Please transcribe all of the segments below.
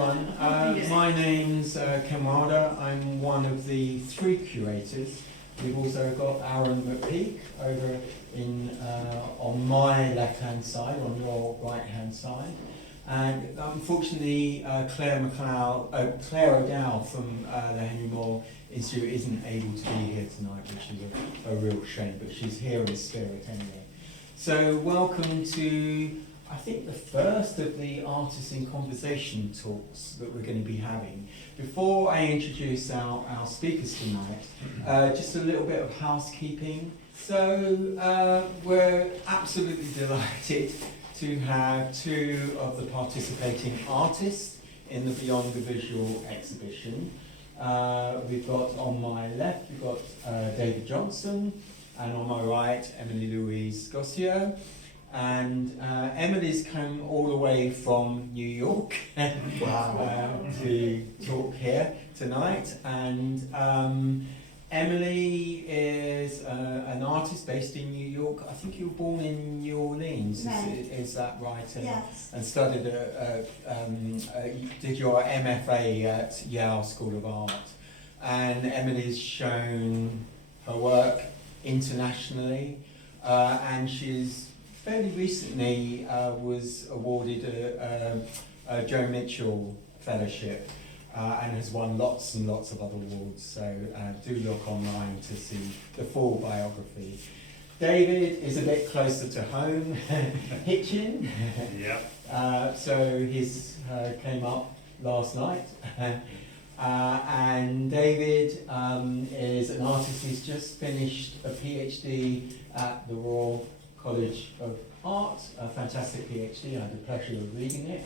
everyone. My name's Ken Wilder. I'm one of the 3 curators. We've also got Aaron McPeak over on my left-hand side, on your right-hand side. And unfortunately, Claire O'Dowd from the Henry Moore Institute isn't able to be here tonight, which is a real shame, but she's here in spirit anyway. So welcome to, I think, the first of the Artists in Conversation talks that we're going to be having. Before I introduce our speakers tonight, just a little bit of housekeeping. So we're absolutely delighted to have 2 of the participating artists in the Beyond the Visual exhibition. We've got on my left, we've got David Johnson, and on my right, Emilie Louise Gossiaux. And Emilie's come all the way from New York to talk here tonight. And Emilie is an artist based in New York. I think you were born in New Orleans, is that right? Yes. And studied, did your MFA at Yale School of Art. And Emilie's shown her work internationally, and she's fairly recently was awarded a Joe Mitchell Fellowship and has won lots and lots of other awards, so do look online to see the full biography. David is a bit closer to home, Hitchin. Yep. So his came up last night. And David is an artist who's just finished a PhD at the Royal College of Art, a fantastic PhD. I had the pleasure of reading it.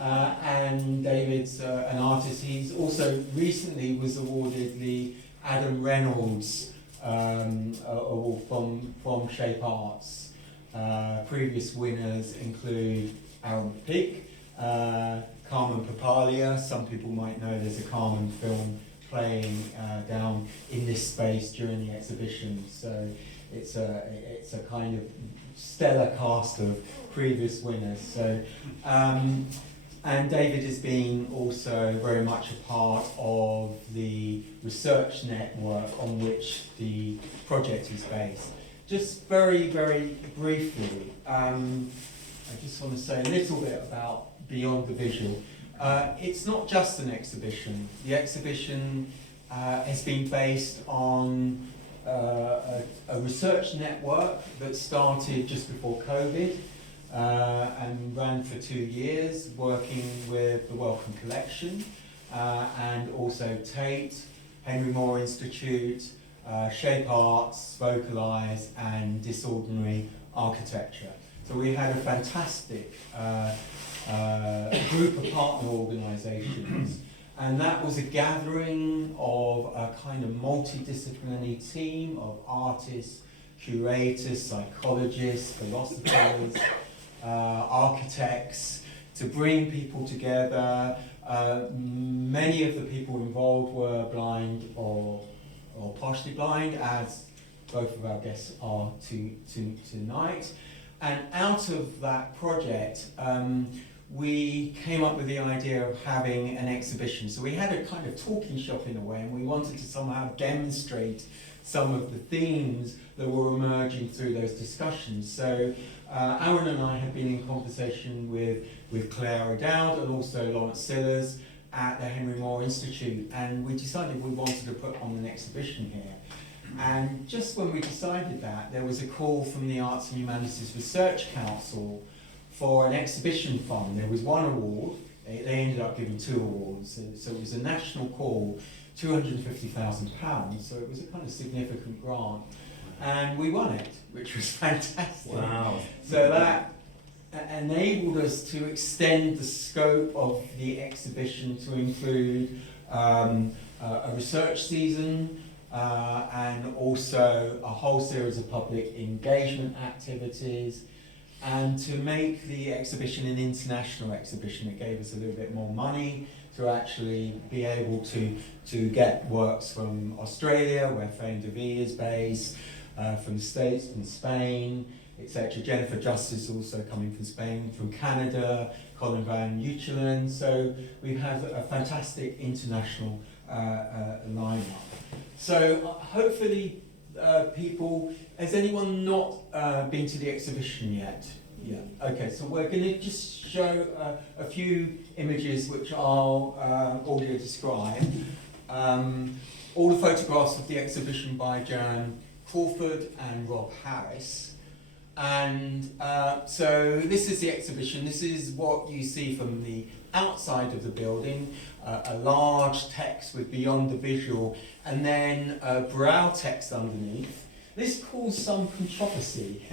And David's an artist. He's also recently was awarded the Adam Reynolds award from Shape Arts. Previous winners include Aaron McPeak, Carmen Papalia. Some people might know there's a Carmen film playing down in this space during the exhibition. So it's a kind of stellar cast of previous winners. So and David has been also very much a part of the research network on which the project is based. Just very, very briefly, I just want to say a little bit about Beyond the Visual. It's not just an exhibition. The exhibition has been based on a research network that started just before COVID and ran for 2 years, working with the Wellcome Collection and also Tate, Henry Moore Institute, Shape Arts, Vocalize, and Disordinary Architecture. So we had a fantastic group of partner organisations, and that was a gathering of a kind of multidisciplinary team of artists, curators, psychologists, philosophers, architects, to bring people together. Many of the people involved were blind or partially blind, as both of our guests are tonight. And out of that project, we came up with the idea of having an exhibition. So we had a kind of talking shop in a way, and we wanted to somehow demonstrate some of the themes that were emerging through those discussions. So Aaron and I have been in conversation with Claire O'Dowd and also Lawrence Sillars at the Henry Moore Institute, and we decided we wanted to put on an exhibition here. And just when we decided that, there was a call from the Arts and Humanities Research Council for an exhibition fund. There was 1 award. They ended up giving 2 awards. So it was a national call, £250,000. So it was a kind of significant grant. And we won it, which was fantastic. Wow. So that enabled us to extend the scope of the exhibition to include a research season, and also a whole series of public engagement activities, and to make the exhibition an international exhibition. It gave us a little bit more money to actually be able to get works from Australia, where Fane de Vie is based, from the States, from Spain, etc. Jennifer Justice also coming from Spain, from Canada, Colin Van Uchelen. So we have a fantastic international lineup. So hopefully people, has anyone not been to the exhibition yet? Yeah, okay, so we're going to just show a few images which I'll audio describe. All the photographs of the exhibition by Jan Crawford and Rob Harris. And so this is the exhibition. This is what you see from the outside of the building, a large text with beyond the visual, and then brow text underneath. This caused some controversy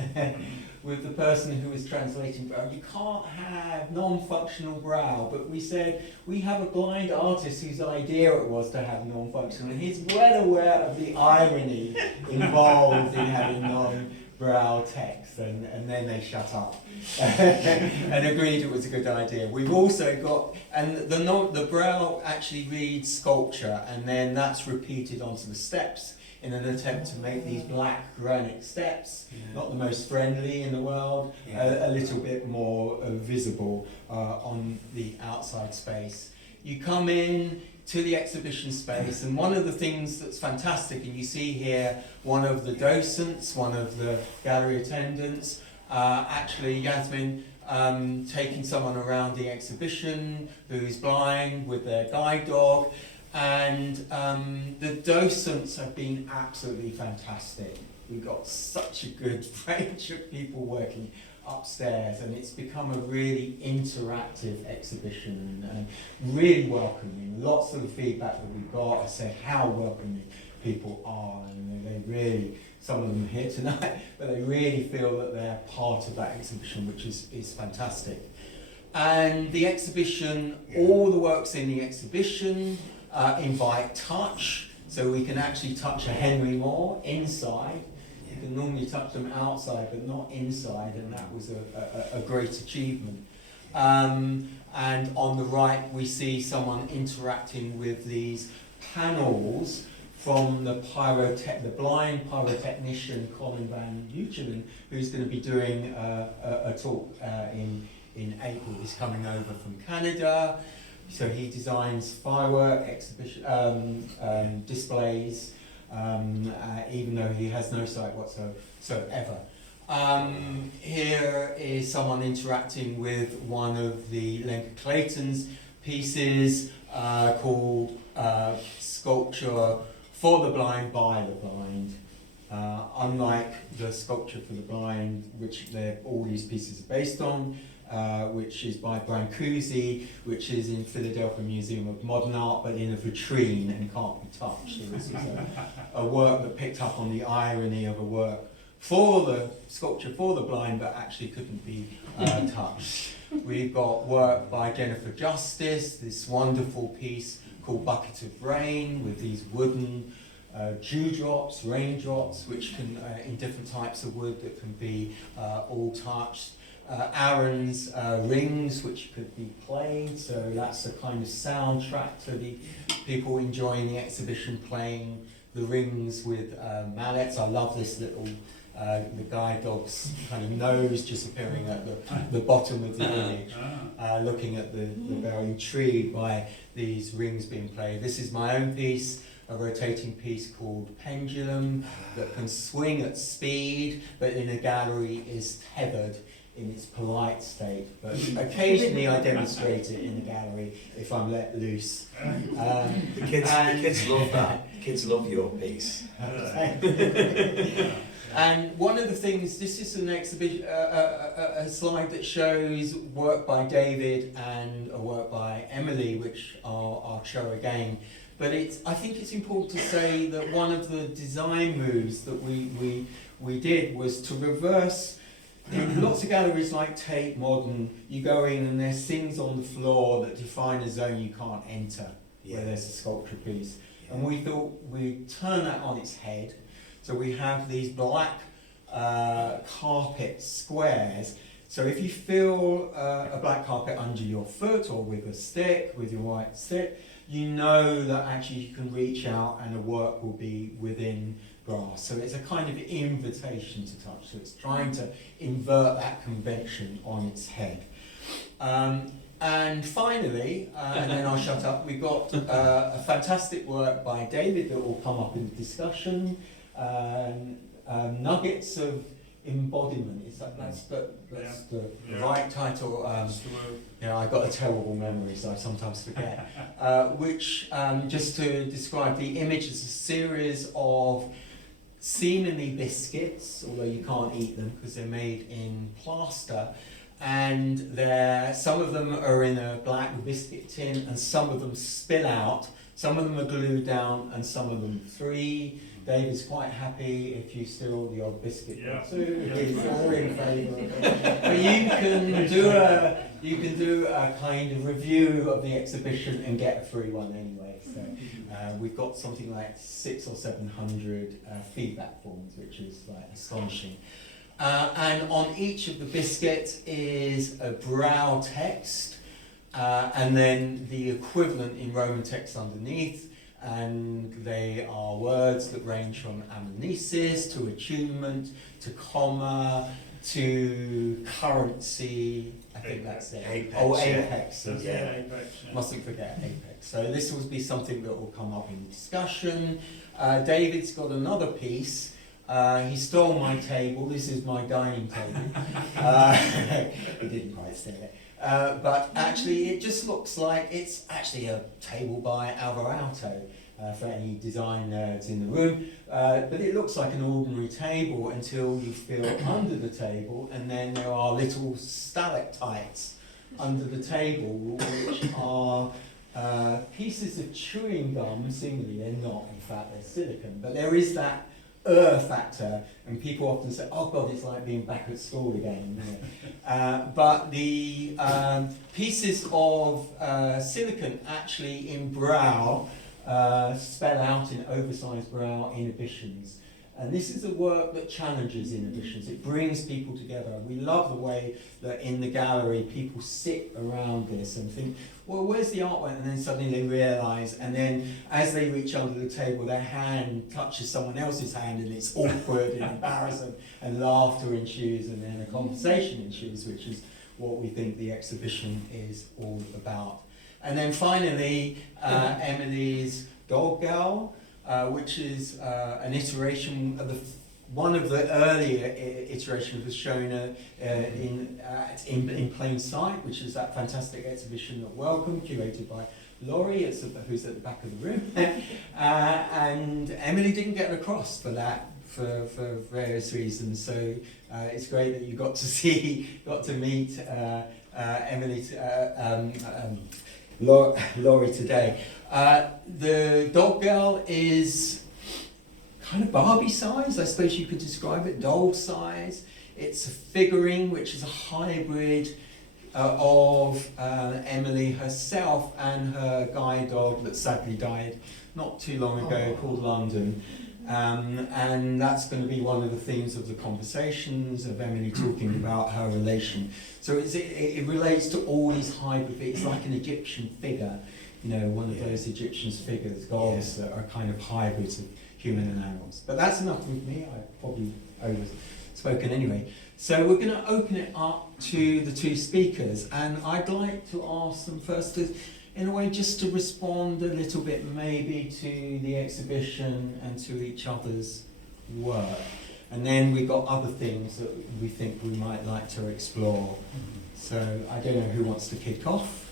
with the person who was translating brow. You can't have non-functional brow, but we said we have a blind artist whose idea it was to have non-functional, and he's well aware of the irony involved in having non-brow text, and then they shut up and agreed it was a good idea. We've also got, and the brow actually reads sculpture, and then that's repeated onto the steps in an attempt to make these black granite steps, not the most friendly in the world, a little bit more visible on the outside space. You come in to the exhibition space, and one of the things that's fantastic, and you see here one of the docents, one of the gallery attendants, actually Yasmin, taking someone around the exhibition who's blind with their guide dog. And the docents have been absolutely fantastic. We've got such a good range of people working upstairs, and it's become a really interactive exhibition and really welcoming. Lots of the feedback that we got has said how welcoming people are, and they really, some of them are here tonight, but they really feel that they're part of that exhibition, which is fantastic. And the exhibition, all the works in the exhibition invite touch, so we can actually touch a Henry Moore inside. You can normally touch them outside, but not inside, and that was a great achievement. And on the right, we see someone interacting with these panels from the blind pyrotechnician Colin Van Uchelen, who's going to be doing a talk in April. He's coming over from Canada. So he designs firework exhibition displays, even though he has no sight whatsoever. Here is someone interacting with one of the Lenka Clayton's pieces called Sculpture for the Blind by the Blind. Unlike the Sculpture for the Blind, which all these pieces are based on, which is by Brancusi, which is in Philadelphia Museum of Modern Art, but in a vitrine and can't be touched. So this is a work that picked up on the irony of a work for the sculpture for the blind, but actually couldn't be touched. We've got work by Jennifer Justice, this wonderful piece called Bucket of Rain, with these wooden dewdrops, raindrops, which can, in different types of wood that can be all touched. Aaron's rings, which could be played, so that's a kind of soundtrack to the people enjoying the exhibition, playing the rings with mallets. I love this little, the guide dog's kind of nose just appearing at the bottom of the image, looking at the very intrigued by these rings being played. This is my own piece, a rotating piece called Pendulum, that can swing at speed, but in a gallery is tethered in its polite state, but occasionally I demonstrate it in the gallery if I'm let loose. The kids love that. The kids love your piece. And one of the things, this is an exhibition, a slide that shows work by David and a work by Emilie, which I'll show again. But I think it's important to say that one of the design moves that we did was to reverse. In lots of galleries like Tate Modern, you go in and there's things on the floor that define a zone you can't enter, where there's a sculpture piece. And we thought we'd turn that on its head. So we have these black carpet squares. So if you feel a black carpet under your foot or with a stick, with your white stick, you know that actually you can reach out and a work will be within brass. So it's a kind of invitation to touch. So it's trying to invert that convention on its head. And finally, and then I'll shut up, we've got a fantastic work by David that will come up in the discussion, Nuggets of Embodiment. Is that's the right title? Yeah, I've got a terrible memory, so I sometimes forget. Which, just to describe the image, is a series of seemingly biscuits, although you can't eat them because they're made in plaster. And some of them are in a black biscuit tin, and some of them spill out. Some of them are glued down, and some of them free. David's quite happy if you steal the odd biscuit or two. He's all in favour of it. But you can do a kind of review of the exhibition and get a free one anyway. So we've got something like 600 or 700 feedback forms, which is like astonishing. And on each of the biscuits is a brow text, and then the equivalent in Roman text underneath, and they are words that range from amnesis to attunement to comma to currency. I think that's it. Apex, apex. Yeah. Apex, yeah. Mustn't forget apex. So this will be something that will come up in discussion. David's got another piece. He stole my table. This is my dining table. He didn't quite steal it. But actually, it just looks like it's actually a table by Alvarado, for any design nerds in the room. But it looks like an ordinary table until you feel under the table, and then there are little stalactites under the table, which are pieces of chewing gum. Seemingly, they're not. In fact, they're silicone. But there is that factor, and people often say, "Oh God, it's like being back at school again." But the pieces of silicon actually in brow spell out in oversized brow inhibitions. And this is a work that challenges inhibitions. It brings people together. We love the way that in the gallery people sit around this and think, well, where's the artwork? And then suddenly they realise, and then as they reach under the table, their hand touches someone else's hand, and it's awkward and embarrassing, and laughter ensues, and then a conversation ensues, which is what we think the exhibition is all about. And then finally, Emilie's Dog Gal, which is an iteration of one of the earlier iterations was shown in Plain Sight, which is that fantastic exhibition at Welcome, curated by Laurie, who's at the back of the room. And Emilie didn't get across for that for various reasons. So it's great that you got to meet Emilie, Laurie today. The Dog Girl is kind of Barbie size, I suppose you could describe it, doll size. It's a figurine which is a hybrid of Emilie herself and her guide dog that sadly died not too long ago, called London. And that's going to be one of the themes of the conversations of Emilie talking about her relation. So it relates to all these hybrid figures. It's like an Egyptian figure, one of those Egyptian figures, gods that are kind of hybrids of human and animals. But that's enough with me. I've probably overspoken anyway. So we're going to open it up to the two speakers, and I'd like to ask them first to, in a way, just to respond a little bit maybe to the exhibition and to each other's work. And then we've got other things that we think we might like to explore. So I don't know who wants to kick off.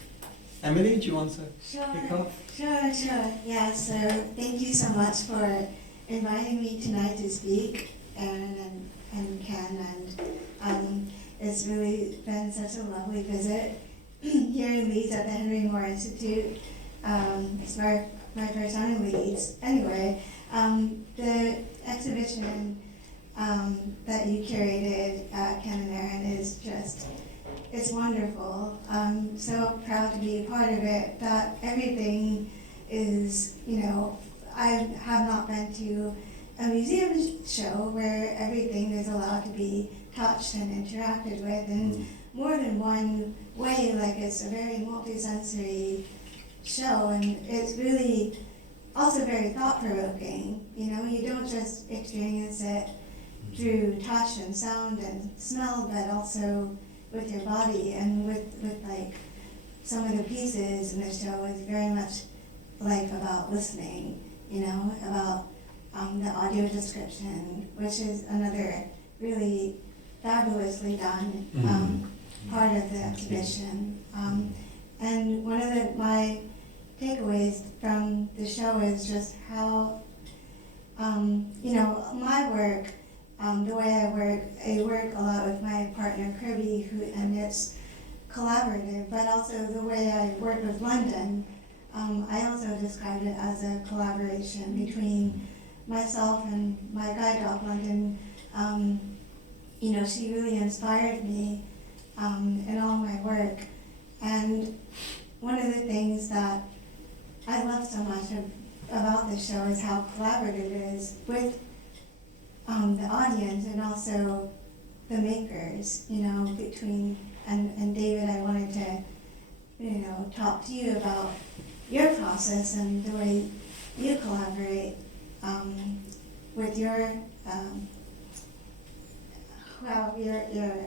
Emilie, do you want to kick off? Sure. Yeah, so thank you so much for inviting me tonight to speak, Aaron and Ken, and it's really been such a lovely visit here in Leeds at the Henry Moore Institute. It's my first time in Leeds. Anyway, the exhibition that you curated, Ken and Aaron, is just, it's wonderful. I'm so proud to be a part of it, that everything is, I have not been to a museum show where everything is allowed to be touched and interacted with in more than one way. Like, it's a very multi-sensory show, and it's really also very thought-provoking. You know, you don't just experience it through touch and sound and smell, but also with your body, and with like some of the pieces in the show is very much like about listening, you know, about the audio description, which is another really fabulously done part of the exhibition. And one of my takeaways from the show is just how, you know, my work, the way I work a lot with my partner Kirby, and it's collaborative, but also the way I work with London, I also described it as a collaboration between myself and my guide dog, London. You know, she really inspired me in all my work. And one of the things that I love so much about this show is how collaborative it is with the audience and also the makers, you know, and David, I wanted to, you know, talk to you about your process and the way you collaborate with your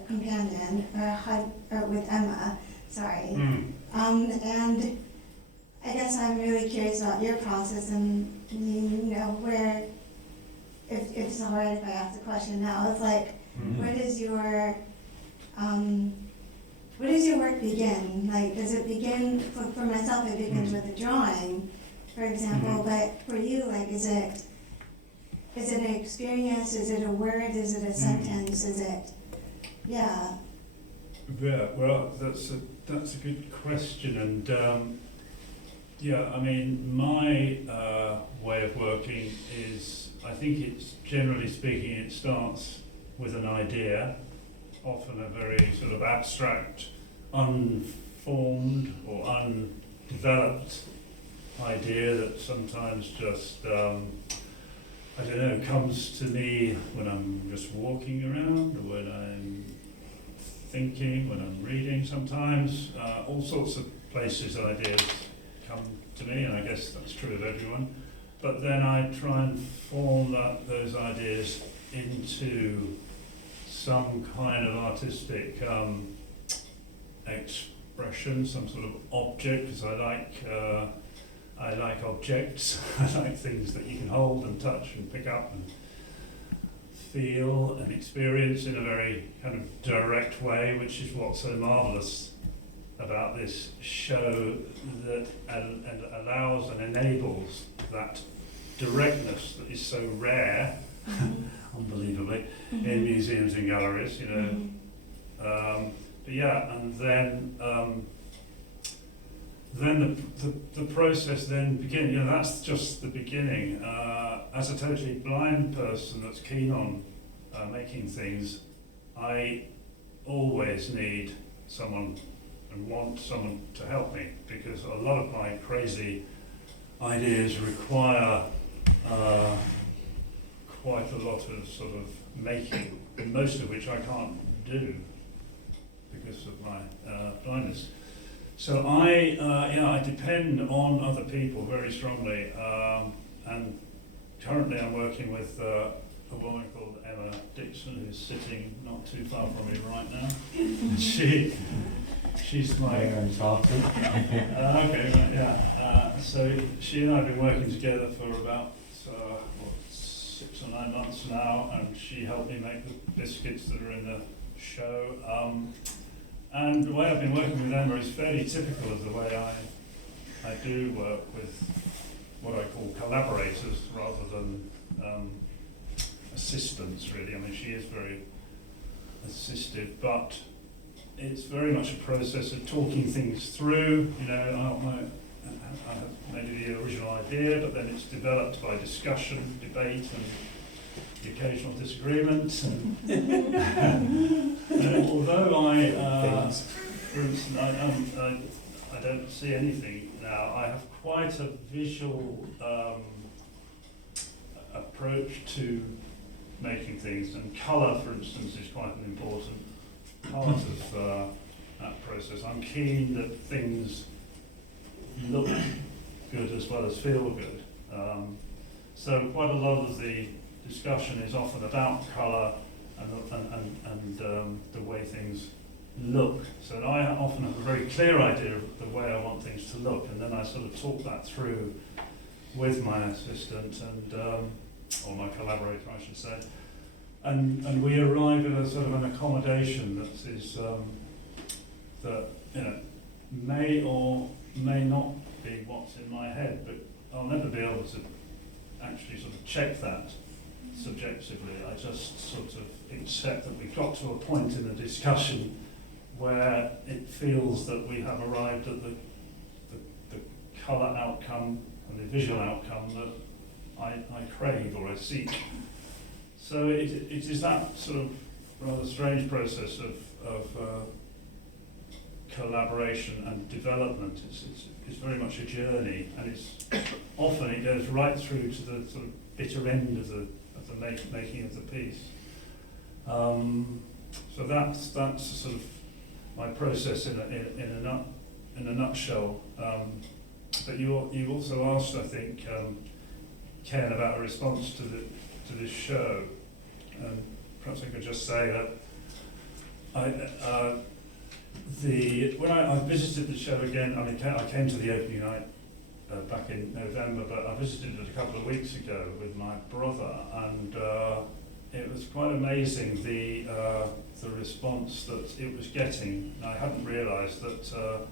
companion, or with Emma, sorry. And I guess I'm really curious about your process, and you know, where, if it's all right if I ask the question now, it's like, where does your work begin? Like, does it begin, for myself, it begins with a drawing, for example, but for you, like, is it an experience? Is it a word? Is it a sentence? Is it, yeah. Yeah, well, that's a good question, and yeah, I mean, my way of working is, I think it's, generally speaking, it starts with an idea, often a very sort of abstract, unformed or undeveloped idea that sometimes just, I don't know, comes to me when I'm just walking around, or when I'm thinking, when I'm reading sometimes. All sorts of places ideas come to me, and I guess that's true of everyone. But then I try and form those ideas into some kind of artistic expression, some sort of object, because I like objects. I like things that you can hold and touch and pick up and feel and experience in a very kind of direct way, which is what's so marvellous about this show, that allows and enables that directness that is so rare, unbelievably, in museums and galleries, you know. But yeah, and then the process then begins. You know, that's just the beginning. As a totally blind person that's keen on making things, I always need someone and want someone to help me, because a lot of my crazy ideas require quite a lot of sort of making, most of which I can't do because of my blindness. So I depend on other people very strongly, and currently I'm working with a woman called Emma Dixon, who's sitting not too far from me right now. She's my... okay, right, yeah. So she and I have been working together for about 6 or 9 months now, and she helped me make the biscuits that are in the show. And the way I've been working with Emma is fairly typical of the way I do work with what I call collaborators rather than assistants, really. I mean, she is very assistive, but it's very much a process of talking things through. You know, I have maybe the original idea, but then it's developed by discussion, debate, and the occasional disagreement. And although for instance, I don't see anything now, I have quite a visual approach to making things, and colour, for instance, is quite an important part of that process. I'm keen that things look good as well as feel good. So quite a lot of the discussion is often about colour and the way things look. So I often have a very clear idea of the way I want things to look, and then I sort of talk that through with my assistant and or my collaborator, I should say, and we arrive at a sort of an accommodation that is that may or may not be what's in my head, but I'll never be able to actually sort of check that subjectively. I just sort of accept that we've got to a point in the discussion where it feels that we have arrived at the colour outcome and the visual outcome that I crave or I seek. So it is that sort of rather strange process of collaboration and development. It's very much a journey, and it's often it goes right through to the sort of bitter end of the making of the piece. So that's sort of my process in a nutshell. But you also asked, I think, Ken, about a response to this show, and perhaps I could just say that when I visited the show again, I mean, I came to the opening night back in November, but I visited it a couple of weeks ago with my brother, and it was quite amazing the response that it was getting. I hadn't realised that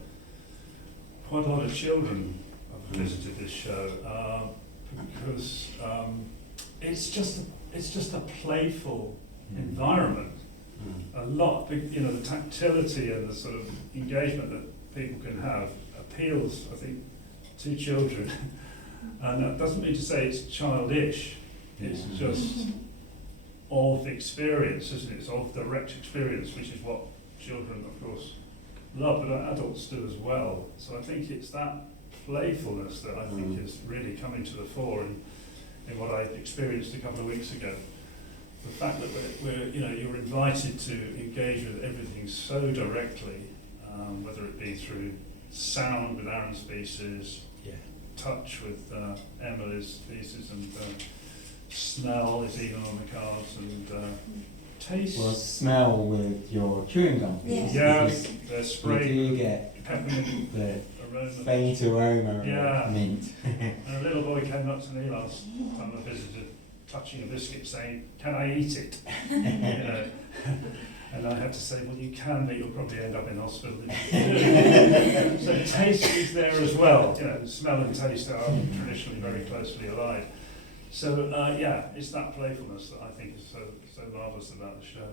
quite a lot of children have visited this show because it's just a playful environment. A lot, the tactility and the sort of engagement that people can have appeals, I think, to children. And that doesn't mean to say it's childish. It's just of experience, isn't it? It's of direct experience, which is what children, of course, love, but adults do as well. So I think it's that playfulness that I think is really coming to the fore in what I experienced a couple of weeks ago. The fact that you're invited to engage with everything so directly, whether it be through sound with Aaron's pieces, touch with Emilie's pieces, and smell is even on the cards, and taste. Well, smell with your chewing gum. Yeah, they're You sprayed do get peppermint the aroma. faint aroma of mint. And a little boy came up to me last time I visited, touching a biscuit, saying, "Can I eat it?" And I had to say, "Well, you can, but you'll probably end up in hospital." So taste is there as well. Smell and taste are traditionally very closely allied. So it's that playfulness that I think is so marvellous about the show.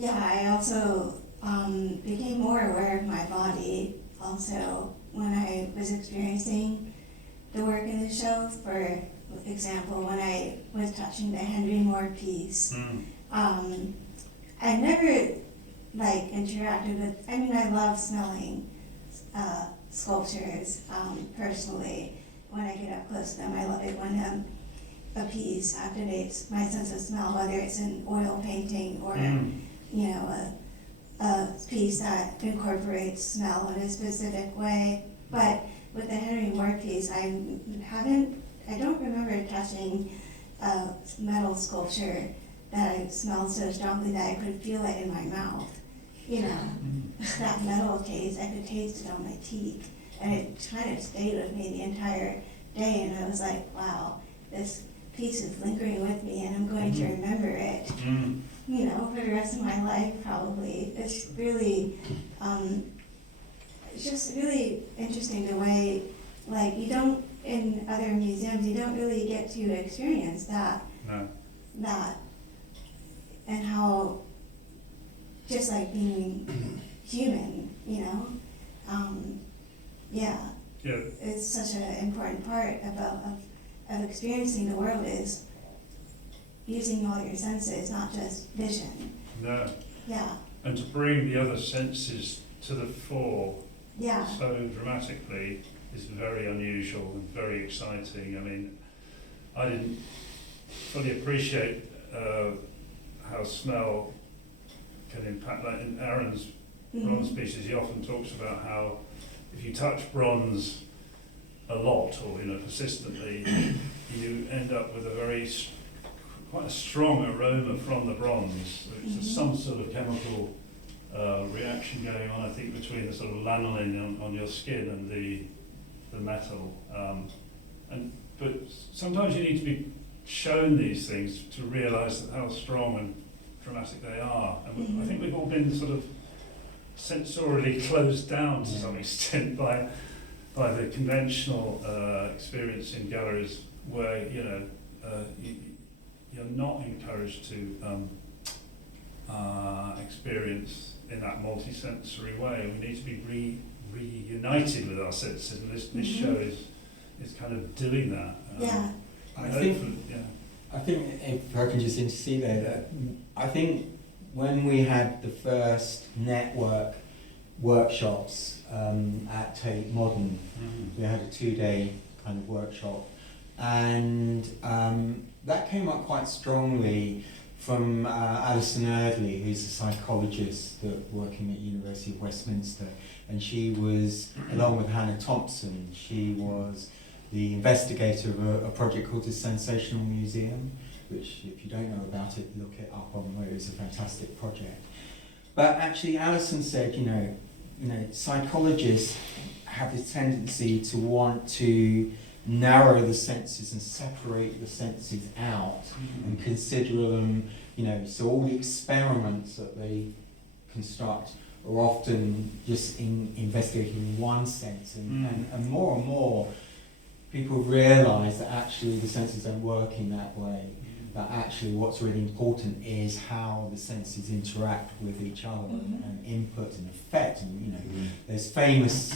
I also became more aware of my body also when I was experiencing the work in the show. For example, when I was touching the Henry Moore piece, I never interacted with, I love smelling sculptures personally. When I get up close to them, I love it when a piece activates my sense of smell, whether it's an oil painting or a piece that incorporates smell in a specific way. But with the Henry Moore piece, I don't remember touching a metal sculpture that I smelled so strongly that I could feel it in my mouth. That metal taste, I could taste it on my teeth, and it kind of stayed with me the entire day, and I was like, wow, this piece is lingering with me, and I'm going to remember it, for the rest of my life, probably. It's really, it's just really interesting the way, you don't, in other museums, you don't really get to experience that. No. That, and how, just like being human, it's such an important part of experiencing the world is using all your senses, not just vision. No. Yeah. And to bring the other senses to the fore so dramatically is very unusual and very exciting. I didn't fully appreciate how smell can impact. Like in Aaron's bronze pieces, he often talks about how if you touch bronze a lot or persistently, you end up with quite a strong aroma from the bronze. It's some sort of chemical reaction going on, I think, between the sort of lanolin on your skin and the metal. But sometimes you need to be shown these things to realise how strong and dramatic they are. And I think we've all been sort of sensorially closed down to some extent by the conventional experience in galleries, where you're not encouraged to experience in that multi-sensory way. We need to be reunited with our senses, and this show is kind of doing that. I think if I can just intercede there, that I think when we had the first network workshops at Tate Modern, we had a 2-day kind of workshop, and that came up quite strongly from Alison Erdley, who's a psychologist working at University of Westminster, and she was, along with Hannah Thompson, she was the investigator of a project called the Sensational Museum, which, if you don't know about it, look it up on where. It's a fantastic project. But actually, Alison said, psychologists have this tendency to want to narrow the senses and separate the senses out and consider them, so all the experiments that they construct are often just investigating one sense, and more people realise that actually the senses don't work in that way, that actually what's really important is how the senses interact with each other and input and effect. And there's famous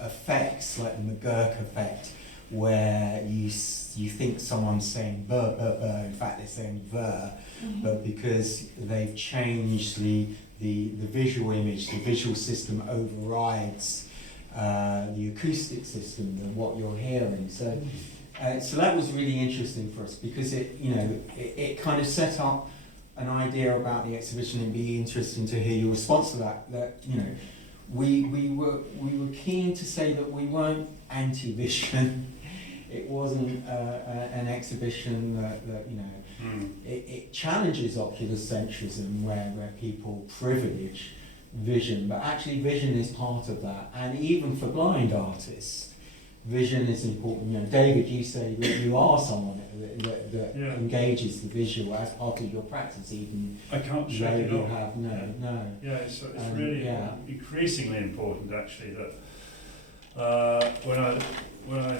effects like the McGurk effect, where you think someone's saying bur, bur, bur, in fact they're saying ver, but because they've changed the visual image, the visual system overrides the acoustic system and what you're hearing. So that was really interesting for us, because it kind of set up an idea about the exhibition, and be interesting to hear your response to that. That we were keen to say that we weren't anti-vision. It wasn't an exhibition that it challenges oculocentrism, where people privilege vision, but actually vision is part of that. And even for blind artists, vision is important. David, you say that you are someone that engages the visual as part of your practice, even I can't shake it off. No. It's really increasingly important, actually, that when I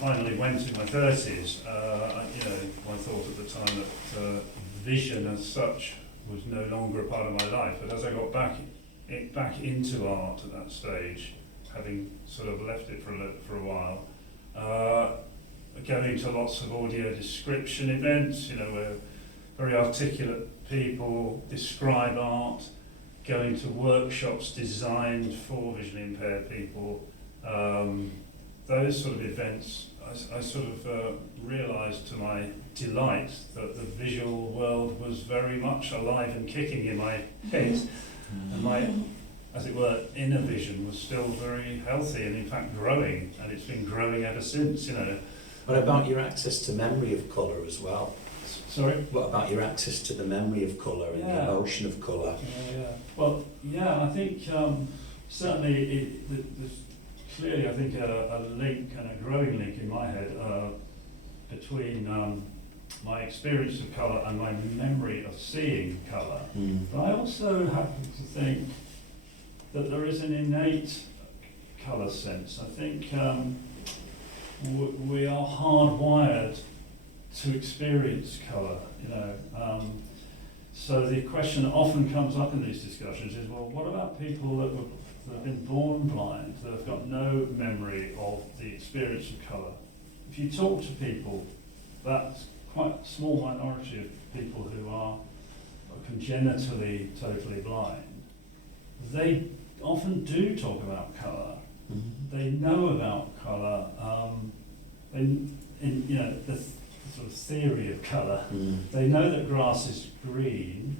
finally went in my 30s, I thought at the time that vision as such was no longer a part of my life. But as I got back into art at that stage, having sort of left it for a while, going to lots of audio description events, where very articulate people describe art, going to workshops designed for visually impaired people, those sort of events, I sort of realised to my delight that the visual world was very much alive and kicking in my head, and my, as it were, inner vision was still very healthy and in fact growing, and it's been growing ever since. What about your access to memory of colour as well? Sorry? What about your access to the memory of colour and the emotion of colour? Well, I think certainly there's clearly, I think, a link, and a growing link in my head between my experience of colour and my memory of seeing colour. But I also happen to think that there is an innate colour sense. I think we are hardwired to experience colour, so the question that often comes up in these discussions is, well, what about people that have been born blind, that have got no memory of the experience of colour? If you talk to people, that's quite a small minority of people who are congenitally totally blind. They often do talk about colour. They know about colour. The sort of theory of colour. They know that grass is green,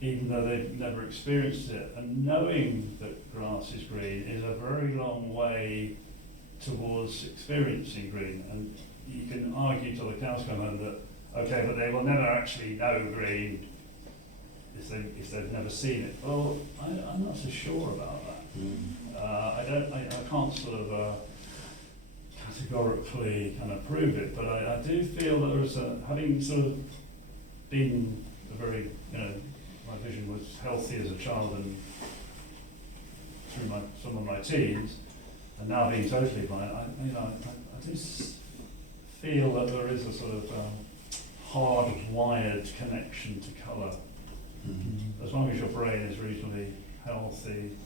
even though they've never experienced it. And knowing that grass is green is a very long way towards experiencing green. And you can argue till the cows come home that, okay, but they will never actually know green if they've never seen it. Well, I'm not so sure about that. I can't sort of categorically kind of prove it, but I do feel that there's having sort of been a very, my vision was healthy as a child and through some of my teens, and now being totally blind, I do feel that there is a sort of hardwired connection to colour. Mm-hmm. As long as your brain is reasonably healthy,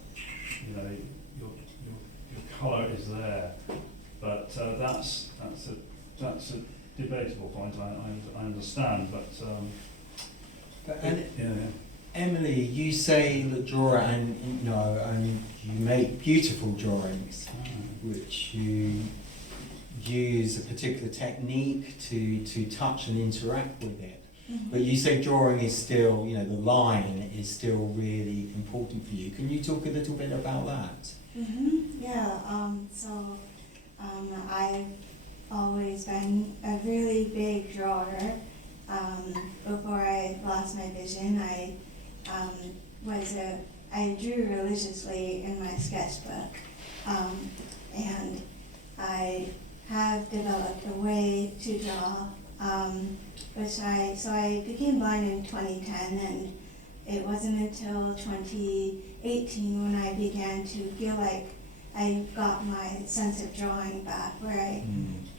your colour is there. But that's a debatable point. I understand, but Emily, you say the drawer, and you make beautiful drawings, which you use a particular technique to touch and interact with it. Mm-hmm. But you say drawing is still, the line is still really important for you. Can you talk a little bit about that? Mm-hmm. Yeah. I've always been a really big drawer. Before I lost my vision, I drew religiously in my sketchbook, and I have developed a way to draw, so I became blind in 2010, and it wasn't until 2018 when I began to feel like I got my sense of drawing back, where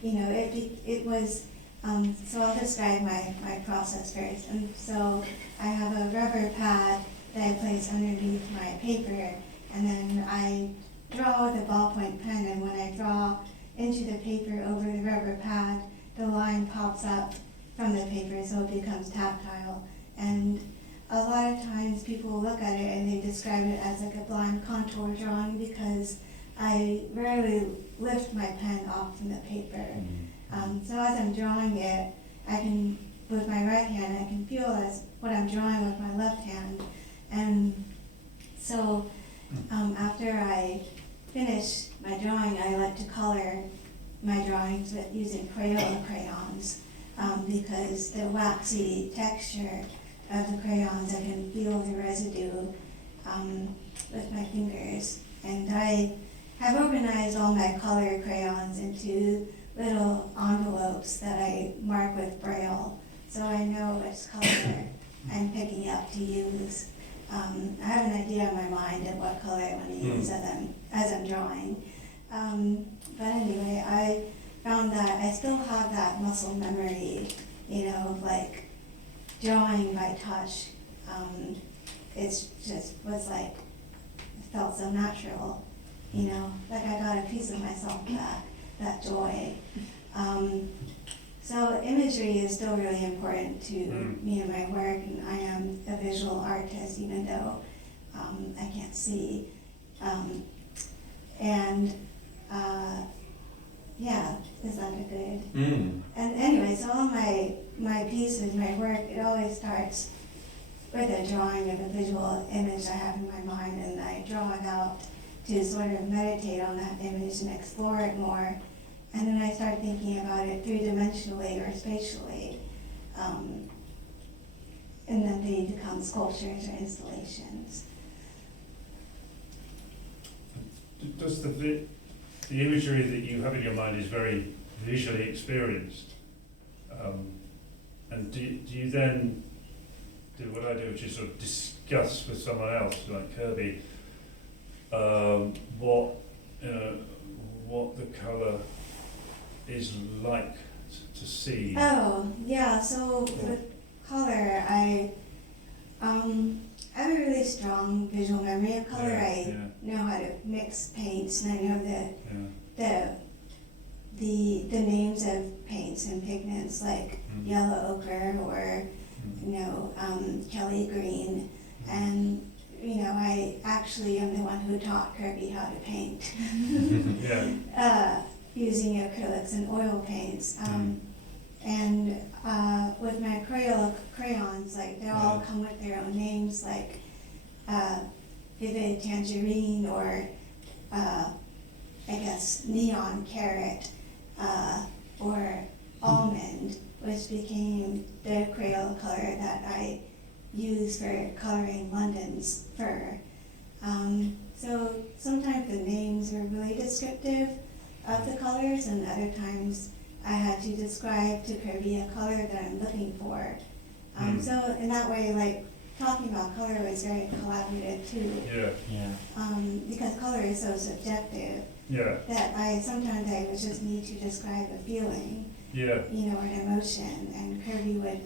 it was, so I'll describe my process first. And so I have a rubber pad that I place underneath my paper, and then I draw with a ballpoint pen, and when I draw into the paper over the rubber pad, the line pops up from the paper, so it becomes tactile. And a lot of times people look at it and they describe it as like a blind contour drawing, because I rarely lift my pen off from the paper. So as I'm drawing it, with my right hand, I can feel what I'm drawing with my left hand. And so after I finish my drawing, I like to color my drawings using Crayola crayons, because the waxy texture of the crayons, I can feel the residue with my fingers. And I have organized all my color crayons into little envelopes that I mark with Braille, so I know which color I'm picking up to use. I have an idea in my mind of what color I want to use as I'm drawing. But anyway, I found that I still have that muscle memory, like drawing by touch. It's just was like, it felt so natural, like I got a piece of myself back, that joy. So imagery is still really important to me and my work, and I am a visual artist, even though I can't see. Is that a good? And anyway, so all my pieces, my work, it always starts with a drawing of a visual image I have in my mind, and I draw it out to sort of meditate on that image and explore it more. And then I start thinking about it three-dimensionally or spatially, and then they become sculptures or installations. Does the imagery that you have in your mind is very visually experienced, and do you then do what I do, which is sort of discuss with someone else, like Kirby, what the colour is like to see? Oh, yeah, so with color, I have a really strong visual memory of color. I know how to mix paints, and I know the names of paints and pigments, like yellow ochre or Kelly green, and I actually am the one who taught Kirby how to paint. Using acrylics and oil paints. And with my acrylic crayons, like they all come with their own names, like vivid tangerine, or I guess neon carrot, or almond, which became the Crayola color that I use for coloring London's fur. So sometimes the names are really descriptive of the colors, and other times I had to describe to Kirby a color that I'm looking for. So in that way, like, talking about color was very collaborative too. Because color is so subjective that sometimes I would just need to describe a feeling, or an emotion, and Kirby would,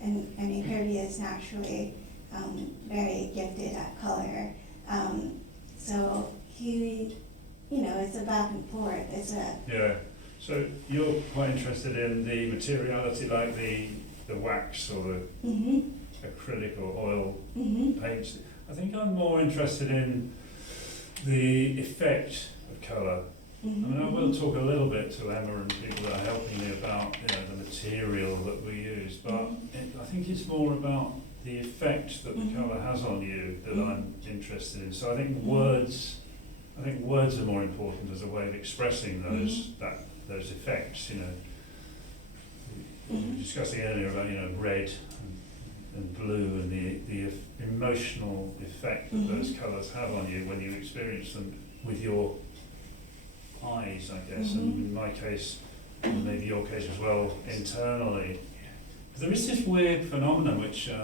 Kirby is naturally very gifted at color. So he, it's a back and forth. It's a So you're quite interested in the materiality, like the wax or the acrylic or oil paints. I think I'm more interested in the effect of colour. I mean, I will talk a little bit to Emma and people that are helping me about the material that we use, but I think it's more about the effect that the colour has on you that I'm interested in. So I think words are more important as a way of expressing those effects. We were discussing earlier about red and blue and the emotional effect that those colours have on you when you experience them with your eyes, I guess, and in my case, and maybe your case as well, internally. There is this weird phenomenon which is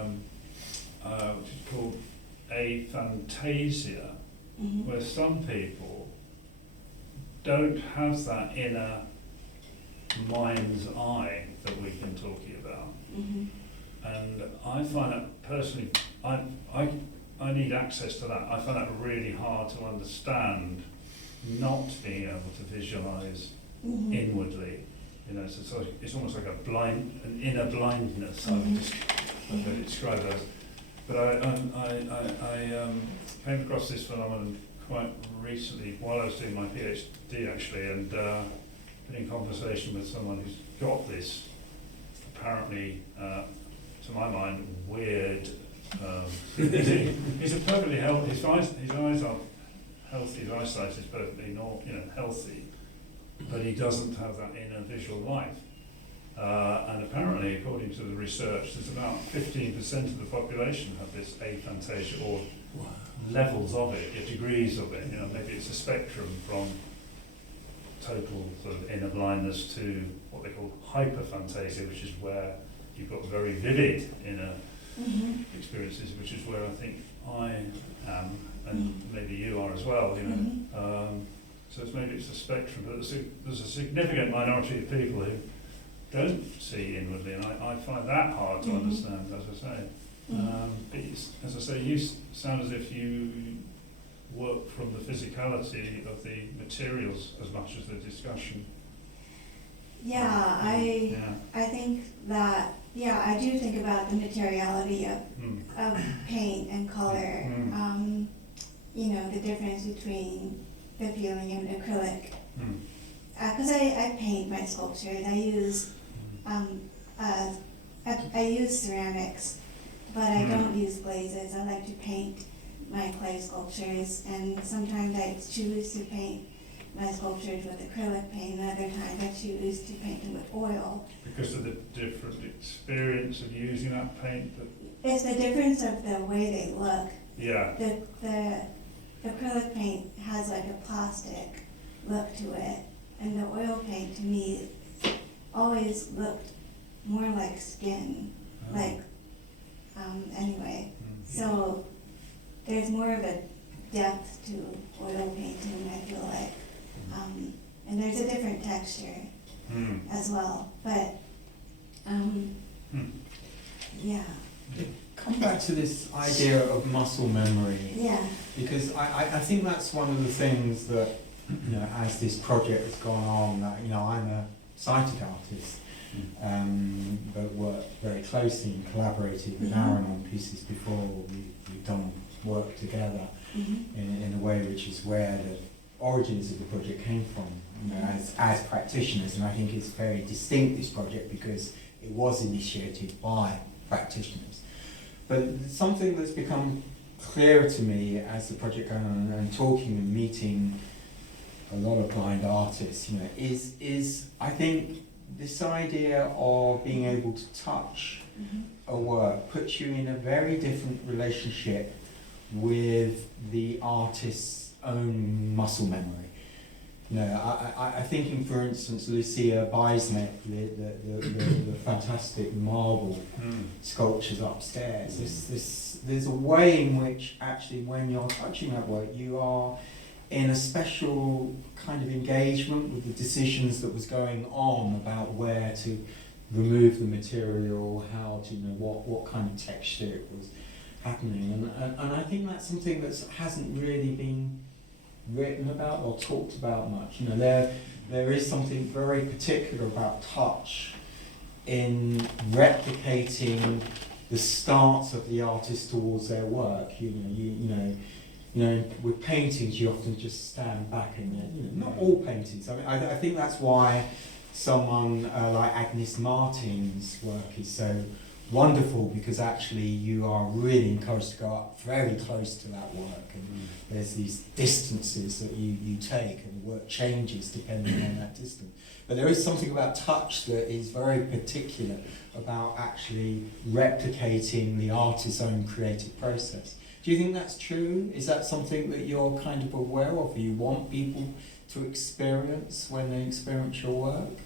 called aphantasia, where some people don't have that inner mind's eye that we've been talking about. And I find that personally, I need access to that. I find that really hard to understand, not being able to visualize inwardly. It's almost like an inner blindness. I would describe it as. But I came across this phenomenon quite recently while I was doing my PhD, actually, and been in conversation with someone who's got this apparently, to my mind, weird. He's a perfectly healthy. His eyes are healthy. His eyesight is perfectly healthy, but he doesn't have that inner visual life. And apparently, according to the research, there's about 15% of the population have this aphantasia, or levels of it, degrees of it. Maybe it's a spectrum from total sort of inner blindness to what they call hyperphantasia, which is where you've got very vivid inner experiences, which is where I think I am, and maybe you are as well. So maybe it's a spectrum, but there's a significant minority of people who don't see inwardly, and I find that hard to understand, as I say. But as I say, you sound as if you work from the physicality of the materials as much as the discussion. I think that, I do think about the materiality of paint and color. The difference between the feeling of an acrylic. Because I paint my sculptures. I use ceramics, but I don't use glazes. I like to paint my clay sculptures, and sometimes I choose to paint my sculptures with acrylic paint, and other times I choose to paint them with oil. Because of the different experience of using that paint? It's the difference of the way they look. Yeah. The acrylic paint has like a plastic look to it, and the oil paint to me always looked more like skin. So there's more of a depth to oil painting, I feel like. And there's a different texture as well. But, Come back to this idea of muscle memory. Yeah. Because I think that's one of the things that, as this project has gone on, I'm a sighted artist, but work very closely and collaborated with Aaron on pieces before. We've done work together in a way which is where the origins of the project came from, you know, as practitioners, and I think it's very distinct, this project, because it was initiated by practitioners. But something that's become clearer to me as the project goes on and talking and meeting a lot of blind artists, you know, is I think this idea of being able to touch a work puts you in a very different relationship with the artist's own muscle memory. You know, I thinking, for instance, Lucia Beisneck, the fantastic marble sculptures upstairs. There's a way in which actually when you're touching that work, you are in a special kind of engagement with the decisions that was going on about where to remove the material, how to, you know, what kind of texture it was happening. And I think that's something that hasn't really been written about or talked about much. You know, there is something very particular about touch in replicating the stance of the artist towards their work. You know, with paintings you often just stand back and, you know, not all paintings. I mean, I think that's why someone like Agnes Martin's work is so wonderful, because actually you are really encouraged to go up very close to that work, and there's these distances that you take, and the work changes depending on that distance. But there is something about touch that is very particular about actually replicating the artist's own creative process. Do you think that's true? Is that something that you're kind of aware of, you want people to experience when they experience your work?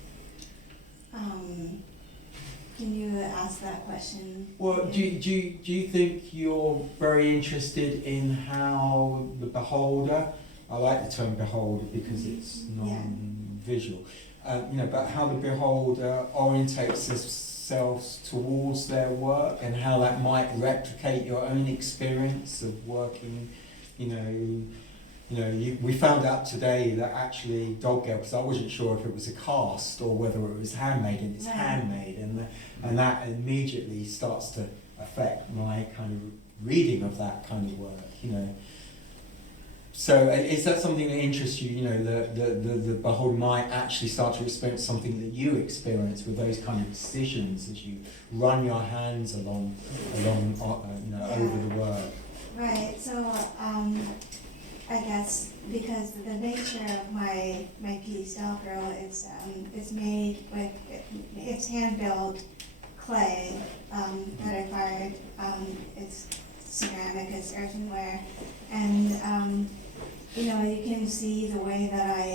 Can you ask that question? Well, do you think you're very interested in how the beholder, I like the term beholder because it's non-visual, you know, but how the beholder orientates themselves towards their work, and how that might replicate your own experience of working, we found out today that actually Dog Girl, because I wasn't sure if it was a cast or whether it was handmade, and it's handmade, and that immediately starts to affect my kind of reading of that kind of work, you know. So is that something that interests you? You know, the beholder might actually start to experience something that you experience with those kind of decisions as you run your hands along over the work. Right. So I guess because the nature of my piece, Dog Girl, it's made with it's hand built clay that I fired. It's ceramic, it's earthenware, and you can see the way that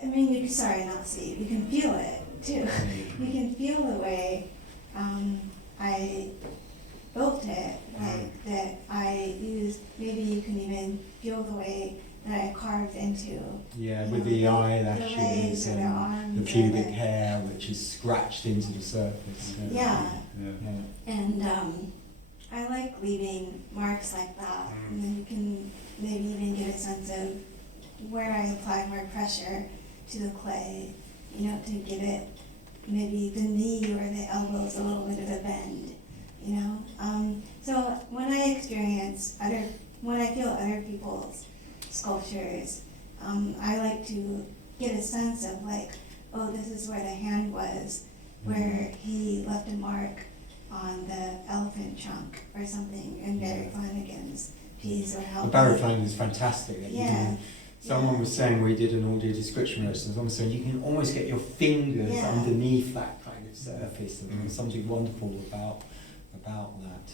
you can feel it too. You can feel the way I built it, like that I used, maybe you can even feel the way that I carved into. Yeah, with the eyelashes and the pubic hair, which is scratched into the surface. Yeah. And I like leaving marks like that, and then you can maybe even get a sense of where I apply more pressure to the clay, to give it maybe the knee or the elbows a little bit of a bend, So when I feel other people's sculptures, I like to get a sense of like, oh, this is where the hand was, where he left a mark on the elephant trunk or something in Barry Flanagan's piece, or how Barry Flanagan is fantastic. Someone was saying, we did an audio description of it, so someone said you can almost get your fingers underneath that kind of surface, and there's something wonderful about that.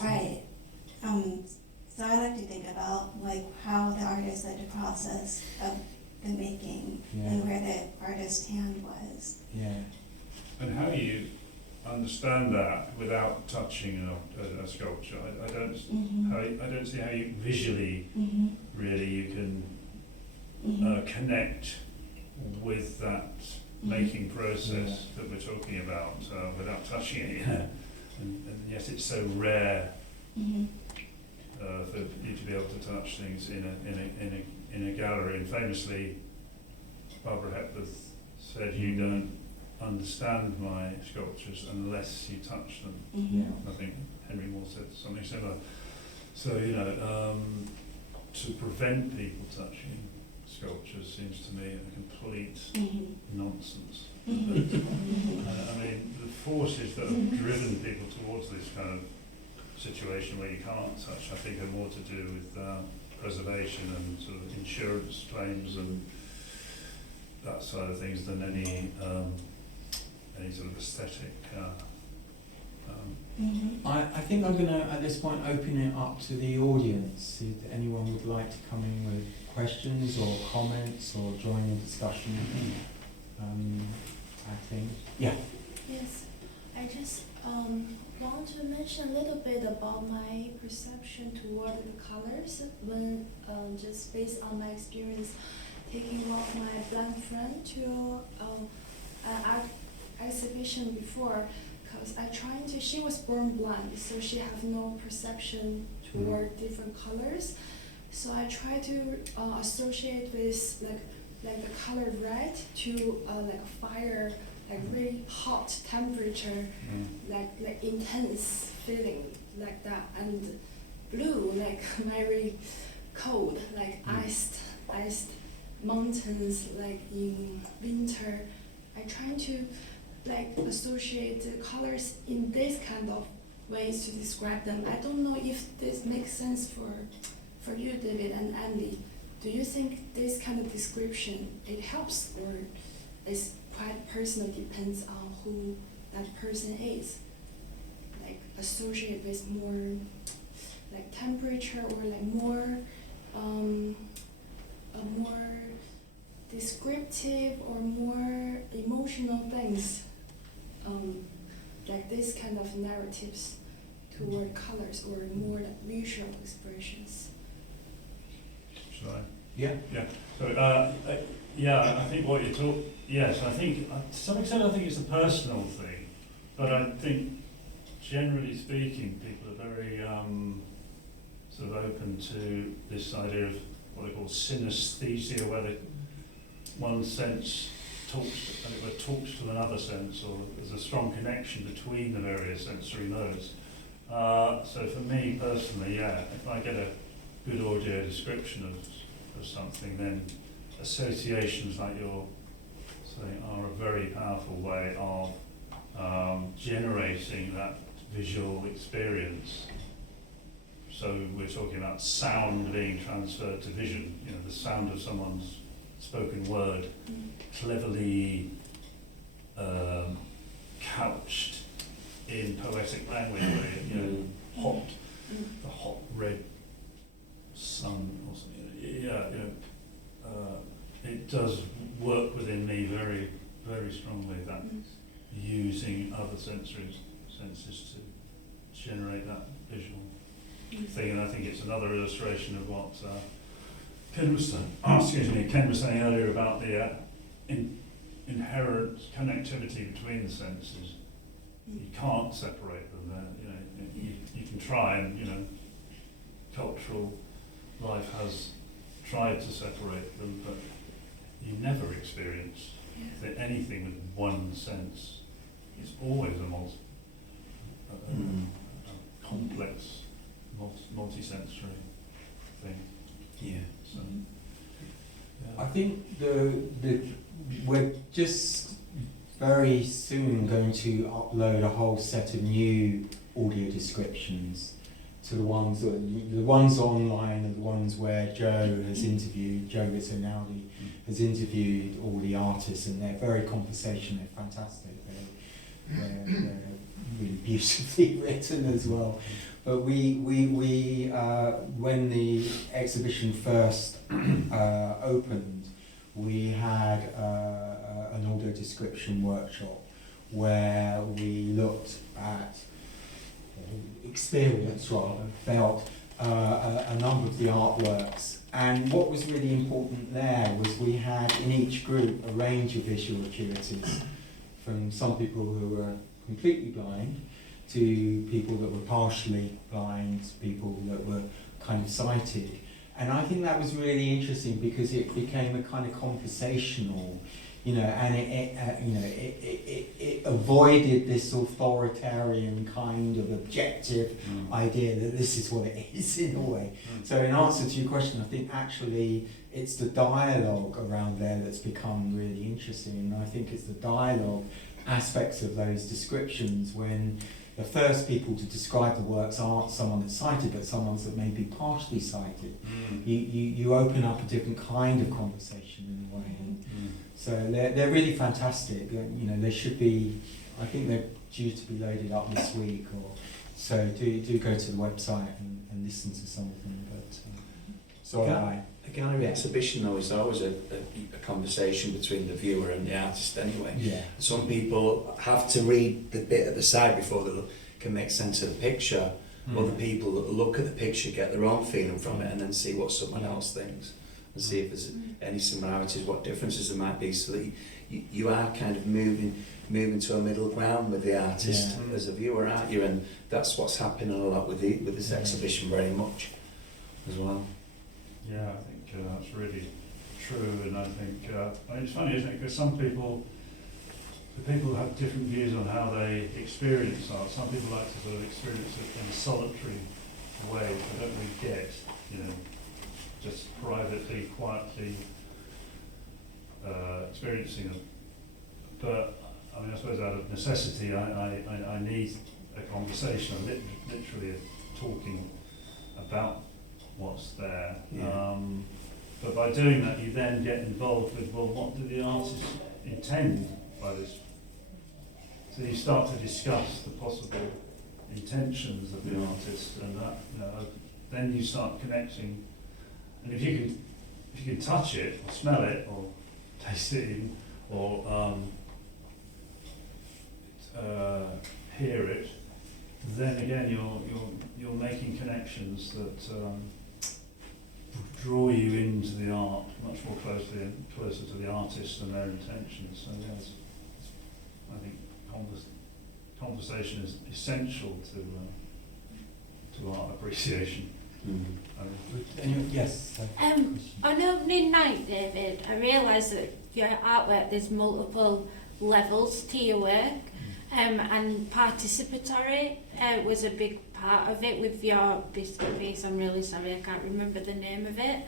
Right. So I like to think about like how the artist led the process of the making and where the artist's hand was. Yeah. And how you understand that without touching a sculpture. I don't see how you visually really you can connect with that making process that we're talking about without touching it. And yet it's so rare for you to be able to touch things in a gallery. And famously, Barbara Hepworth said, "You don't understand my sculptures unless you touch them." I think Henry Moore said something similar. So to prevent people touching sculptures seems to me a complete nonsense. I mean, the forces that have driven people towards this kind of situation where you can't touch, I think, are more to do with preservation and sort of insurance claims and that side of things than any sort of aesthetic. I think I'm going to, at this point, open it up to the audience. If anyone would like to come in with questions or comments or join the discussion, I think. Yeah. Yes, I just want to mention a little bit about my perception toward the colors when just based on my experience taking one of my blind friend to an art exhibition before, because she was born blind, so she have no perception toward different colors. So I try to associate with like the color red to like fire, like really hot temperature, like intense feeling like that, and blue like very cold, like iced mountains like in winter. I try to like associate the colors in this kind of ways to describe them. I don't know if this makes sense for you, David and Emilie. Do you think this kind of description, it helps, or is quite personal, depends on who that person is? Like associate with more like temperature or like more more descriptive or more emotional things, like this kind of narratives toward colors or more like visual expressions. Should I? Yeah. Yeah. So, I think what you talk. Yes, I think to some extent I think it's a personal thing, but I think generally speaking, people are very sort of open to this idea of what they call synesthesia, where one sense talks to another sense, or there's a strong connection between the various sensory modes. So for me personally, if I get a good audio description of something, then associations like you're saying are a very powerful way of generating that visual experience. So we're talking about sound being transferred to vision, the sound of someone's spoken word, cleverly couched in poetic language, where, the hot red sun or something. It does work within me very, very strongly, that using other senses to generate that visual thing. And I think it's another illustration of what Ken was saying earlier about the inherent connectivity between the senses. You can't separate them. You can try, and cultural life has tried to separate them, but you never experience anything with one sense. It's always a complex, multi-sensory thing. Yeah. So, I think we're just very soon going to upload a whole set of new audio descriptions to the ones online and the ones where Joe Rizzo-Naldi has interviewed all the artists, and they're very conversational, they're fantastic, they're really beautifully written as well. But we when the exhibition first opened, we had an audio description workshop where we looked at felt a number of the artworks. And what was really important there was we had in each group a range of visual acuities, from some people who were completely blind to people that were partially blind, people that were kind of sighted. And I think that was really interesting because it became a kind of conversational you know, and it avoided this authoritarian kind of objective idea that this is what it is in a way. So in answer to your question, I think actually it's the dialogue around there that's become really interesting, and I think it's the dialogue aspects of those descriptions when the first people to describe the works aren't someone that's sighted, but someone that may be partially sighted. You open up a different kind of conversation in a way. So they're really fantastic. You know, they should be. I think they're due to be loaded up this week, or so. Do go to the website and listen to some of them. But sorry, a gallery exhibition though is always a conversation between the viewer and the artist anyway. Yeah. Some people have to read the bit at the side before they can make sense of the picture. Other people look at the picture, get their own feeling from it, and then see what someone else thinks, and see if there's any similarities, what differences there might be, so that you are kind of moving to a middle ground with the artist as a viewer, aren't you? And that's what's happening a lot with this exhibition very much as well. Yeah, I think that's really true, and I think I mean, it's funny, isn't it? Because some people, the people have different views on how they experience art. Some people like to sort of experience it in a solitary way, which they don't really get, you know, just privately, quietly experiencing them. But I mean, I suppose out of necessity, I need a conversation, literally talking about what's there. Yeah. But by doing that, you then get involved with, well, what did the artist intend by this? So you start to discuss the possible intentions of the artist, and that, you know, then you start connecting. And if you can touch it, or smell it, or taste it, even, or hear it, then again you're making connections that draw you into the art much more closer to the artist and their intentions. So yes, I think conversation is essential to art appreciation. Yes. On opening night, David, I realised that your artwork, there's multiple levels to your work, and participatory was a big part of it with your biscuit piece. I'm really sorry, I can't remember the name of it.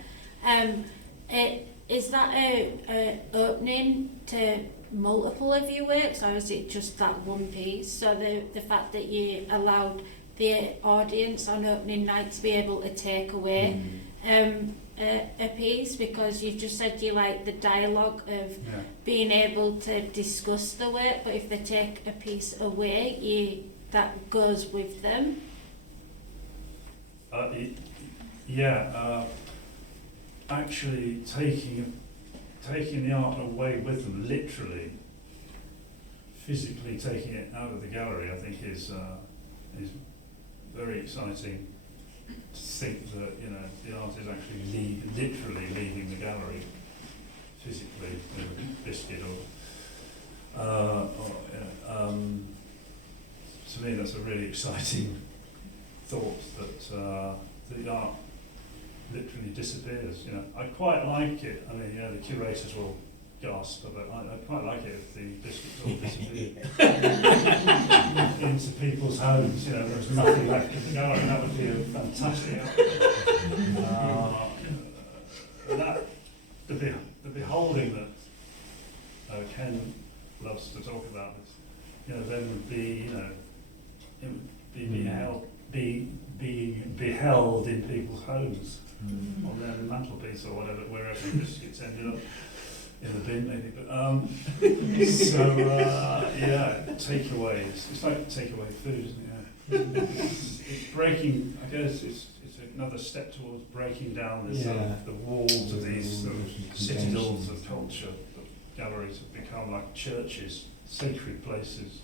Is that a opening to multiple of your works, or is it just that one piece? So the fact that you allowed the audience on opening night to be able to take away a piece, because you just said you like the dialogue of being able to discuss the work, but if they take a piece away, that goes with them. Actually taking the art away with them, literally, physically taking it out of the gallery, I think is very exciting. To think that, you know, the art is actually literally leaving the gallery physically, you know, biscuit to me that's a really exciting thought, that the art literally disappears. You know, I quite like it. I mean, you know, the curators will gasp, but I'd quite like it if the biscuits all disappeared into people's homes. You know, there was nothing left in the gallery. That would be a fantastic. The beholding that Ken loves to talk about, you know, then would be, you know, it would be being beheld in people's homes, on their mantelpiece or whatever, wherever the biscuits ended up. In the bin maybe, but takeaways. It's like takeaway food, isn't it? It's breaking. I guess it's another step towards breaking down this, the walls of these sort of citadels of culture. The galleries have become like churches, sacred places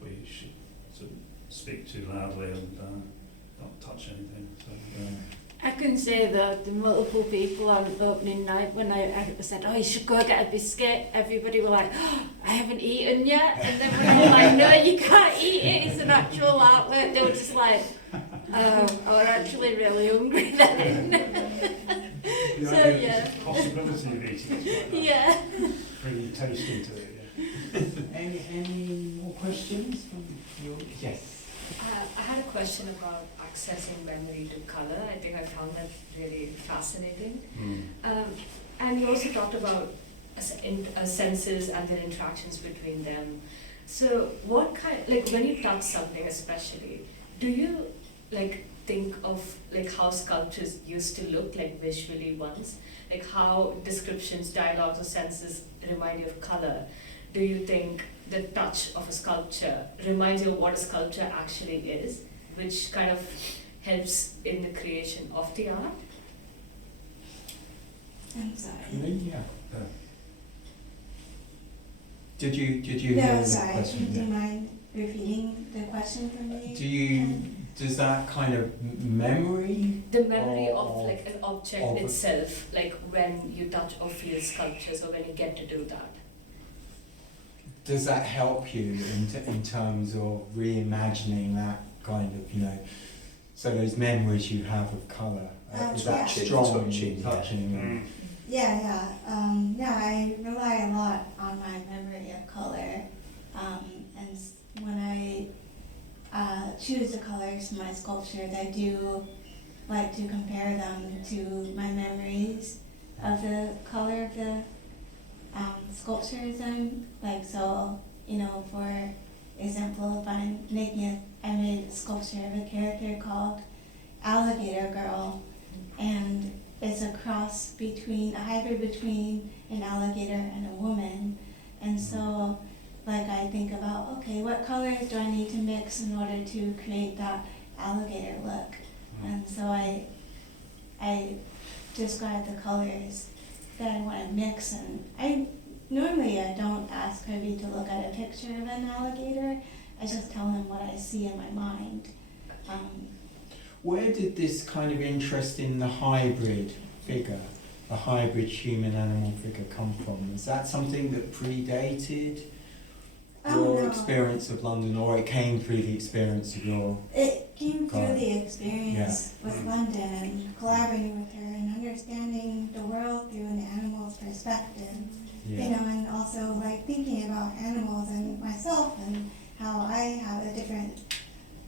where you should sort of speak too loudly and not touch anything. So, I can say that the multiple people on opening night, when I said, oh, you should go get a biscuit, everybody were like, oh, I haven't eaten yet. And then when I was like, no, you can't eat it, it's an actual artwork, they were just like, oh, I was actually really hungry then. So, yeah. Possibility of eating is quite nice. Yeah. pretty taste into it. Any more questions from you? Yes. I had a question about accessing memory to color. I think I found that really fascinating. And you also talked about senses and their interactions between them. So what kind, like when you touch something especially, do you like think of like how sculptures used to look like visually once? Like how descriptions, dialogues or senses remind you of color? Do you think the touch of a sculpture reminds you of what a sculpture actually is, which kind of helps in the creation of the art? I'm sorry. Yeah. Did you hear No, the sorry. question? Do you mind repeating the question for me? Does that kind of memory? The memory of Or- like an object of a- itself, like when you touch or feel sculptures or when you get to do that. Does that help you in terms of reimagining that kind of, so those memories you have of colour? Is that Yeah. strong? Touching, yeah. Touching. Yeah. No, I rely a lot on my memory of color. And when I choose the colors for my sculptures, I do like to compare them to my memories of the color of the sculptures I'm like. So, for example, if I'm I made a sculpture of a character called Alligator Girl, and it's a hybrid between an alligator and a woman. And so, I think about, okay, what colors do I need to mix in order to create that alligator look? And so I describe the colors that I want to mix, and I don't ask Kirby to look at a picture of an alligator. I just tell him what I see in my mind. Where did this kind of interest in the hybrid figure, the hybrid human-animal figure come from? Is that something that predated your No. experience of London, or it came through the experience of your... It came through Got it. the experience with London and collaborating with her and understanding the world through an animal's perspective. And also thinking about animals and myself and how I have a different,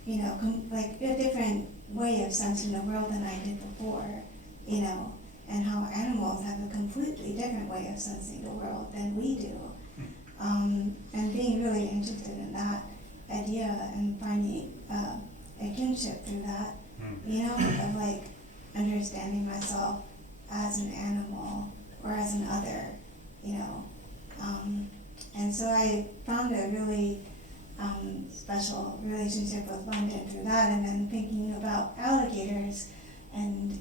a different way of sensing the world than I did before, and how animals have a completely different way of sensing the world than we do. And being really interested in that idea and finding a kinship through that, of understanding myself as an animal or as an other, and so I found a really special relationship with London through that, and then thinking about alligators and,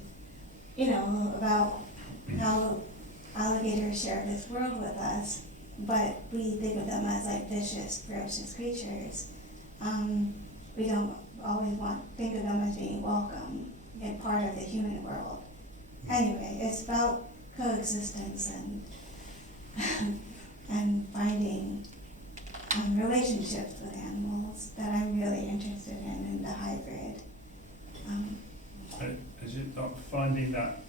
about how alligators share this world with us, but we think of them as vicious, ferocious creatures. We don't always think of them as being welcome and part of the human world. Anyway, it's about coexistence and finding relationships with animals that I'm really interested in the hybrid. Is it not finding that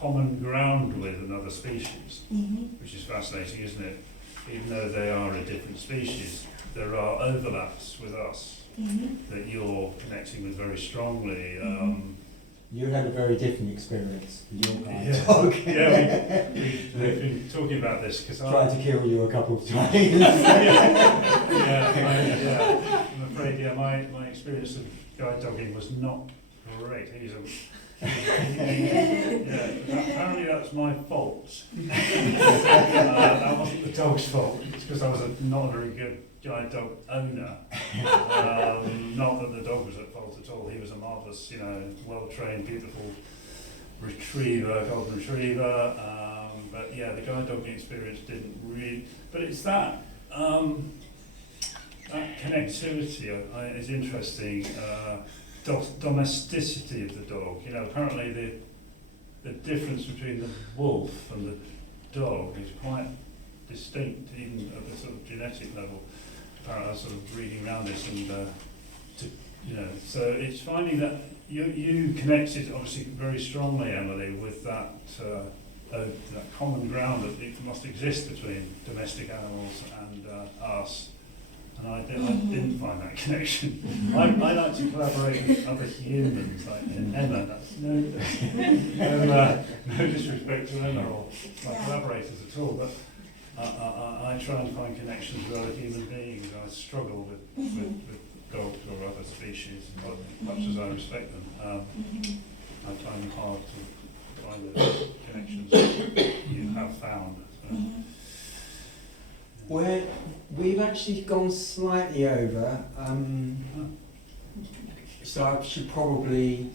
common ground with another species, which is fascinating, isn't it? Even though they are a different species, there are overlaps with us that you're connecting with very strongly. You had a very different experience with your guide Yeah. dog. We've been talking about this because Tried to kill you a couple of times. I'm afraid, my experience of guide dogging was not great. Apparently that's my fault. That wasn't the dog's fault. It's because I was not a very good guide dog owner. Not that the dog was at fault at all. He was a marvellous, well-trained, beautiful retriever, golden retriever. But yeah, the guide dogging experience didn't really. But it's that connectivity is interesting. Domesticity of the dog. Apparently the difference between the wolf and the dog is quite distinct, even at the sort of genetic level. Apparently, I was sort of reading around this, and so it's finding that you connected obviously very strongly, Emilie, with that that common ground that it must exist between domestic animals and us. And I didn't find that connection. I like to collaborate with other humans, like Emma. That's no disrespect to Emma or my collaborators at all, but I try and find connections with other human beings. I struggle with dogs or other species, much as I respect them. I find it hard to find the connections that you have found. So. We've actually gone slightly over, so I should probably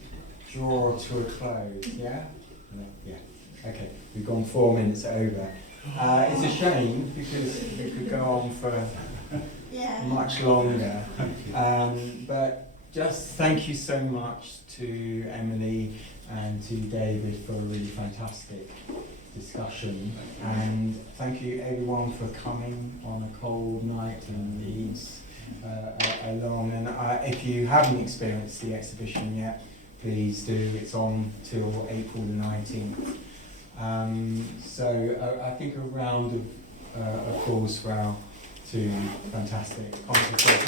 draw to a close, yeah? No, yeah, okay, we've gone 4 minutes over. It's a shame because we could go on for much longer, but just thank you so much to Emilie and to David for a really fantastic discussion, and thank you everyone for coming on a cold night in Leeds along. And if you haven't experienced the exhibition yet, please do. It's on till April the 19th. So I think a round of applause for our two fantastic conferences.